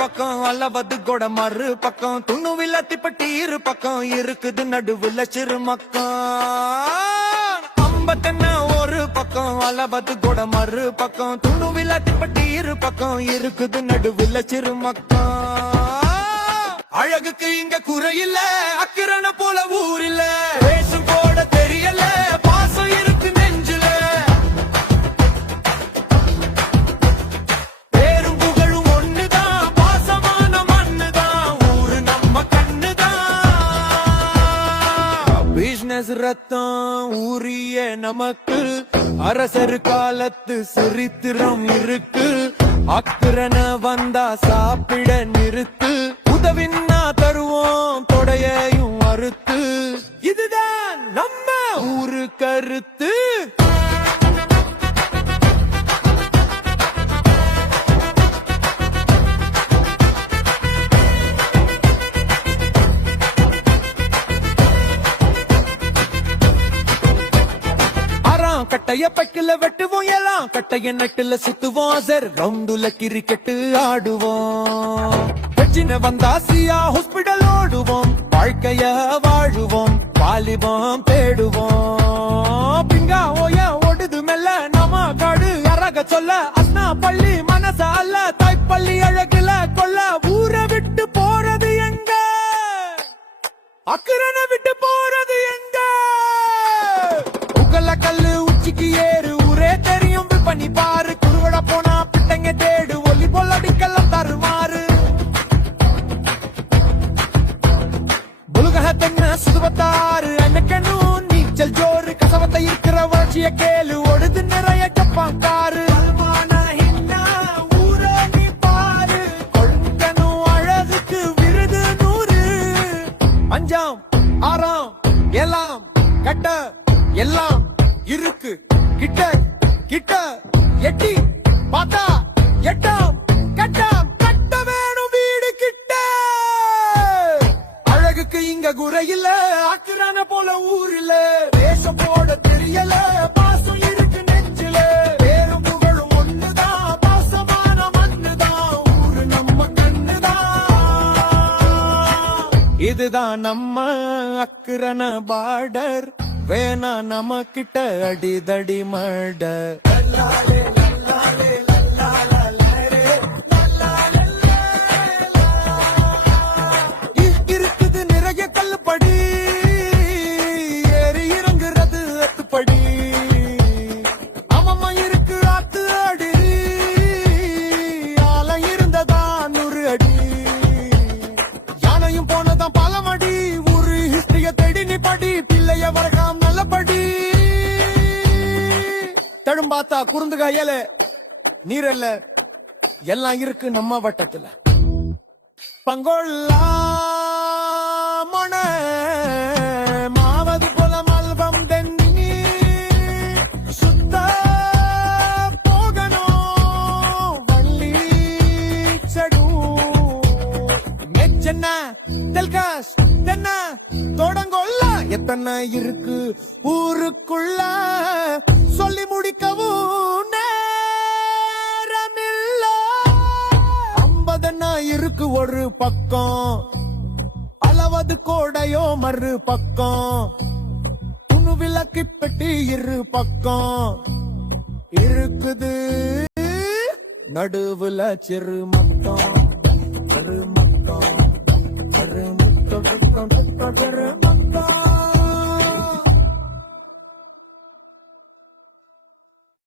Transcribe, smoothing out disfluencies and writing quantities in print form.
பக்கம் அல்லவது கூட மறு பக்கம் துணுவில திப்பட்டி இரு பக்கம் இருக்குது நடுவுல சிறு மக்கம் அம்பத்தென்ன ஒரு பக்கம் அல்லவது கூட மறு பக்கம் துணுவில திப்பட்டி இரு பக்கம் இருக்குது நடுவுல சிறு மக்கம் அழகுக்கு இங்க குறையில்ல அக்கிரன போல ஊரில்ல பேசும் கூட தெரியல பாசம் இருக்கு நெஞ்சில பேரும் புகழும் ஒண்ணுதான் பாசமான மண்ணுதான் ஊரு நம்ம கண்ணுதான் பிசினஸ் ரத்தம் ஊரிய நமக்கு அரசர் காலத்து சரித்திரம் இருக்கு அக்கிரன வந்தா சாப்பிட நிறுத்து உதவின்னா தருவோம் தொடையையும் அறுத்து இதுதான் நம்ம ஊரு கருத்து கட்டைய பக்கில வெட்டுவோம் எல்லாம் கட்டைய நட்டுல சுத்துவோம் சார் ரவுண்டுல கிரிக்கெட்டு ஆடுவோம் பிரச்சனை வந்தா சியா ஹாஸ்பிடல் ஓடுவோம் வாழ்க்கைய வாழுவோம் வாலிபம் தேடுவோம் பிங்கா ஓய ஓடுது மெல்ல நம்ம காடு அரக சொல்ல அண்ணா பள்ளி மனச அல்ல தாய்ப்பள்ளி அழகுல கொல்ல ஊரை விட்டு போறது எங்க அக்கிரனை விட்டு போறது எங்க உகல கல்லு ஏறு ஊரே தெரியும் பண்ணி பாரு குருவட போனா பிட்டைங்க தேடு ஒலி போல் அடிக்கலாம் தருமாறு புலுகல தென்ன சுதுவத்தாறு அன்னைக்கணும் நீச்சல் ஜோறு கசவத்தை இருக்கிற வளர்ச்சிய கேளு ஒடுது நிறைய கப்பாங்காரு ஊரே நீ பாரு கொழுங்கனும் அழகுக்கு விருது 100 அஞ்சாம் ஆறாம் எல்லாம் கட்ட எல்லாம் இருக்கு கிட்ட கிட்ட எட்டி பார்த்தா எட்டாம் கட்டாம் கட்ட வேணும் வீடு கிட்ட அழகுக்கு இங்க குறையில அக்கிரான போல ஊரில வேஷம் போட தெரியல பாசம் இருக்கு நெஞ்சில பேரும் புகழும் ஒண்ணுதான் பாசமான மண்ணுதான் ஊரு நம்ம கண்ணுதான் இதுதான் நம்ம அக்கிரன பார்டர் வேணா நம்ம கிட்ட அடிதடி மட இருக்குது நிறைய கல்லுப்படி ஏறி இறங்குறது அத்துப்படி அம்மம்மா இருக்கு ஆத்து அடி ஆல இருந்ததா 100 அடி யானையும் போனதான் பலமடி ஒரு ஹிஸ்டரிய தேடி நீ படி பிள்ளைய வரகாம் நல்லபடி தழும்பாத்தா குறுந்து கையல நீரல்ல எல்லாம் இருக்கு நம்ம வட்டத்துல பங்கொள்ளா மொன மாவது போல மல்பம் தென்னி சுத்த போகணும் வள்ளி செடு மெச்சென்ன தெல்காஸ் தென்ன தொடங்கொள்ள எத்தனை இருக்கு ஊருக்குள்ள சொல்லி முடிக்கவும் நேரமில்ல 50 இருக்கு ஒரு பக்கம் அளவது கோடையோ மறு பக்கம் துணு விளக்கு பெட்டி இரு பக்கம் இருக்குது நடுவுல சிறு மக்கம் ஒரு மக்கம் ஒரு முக்கம்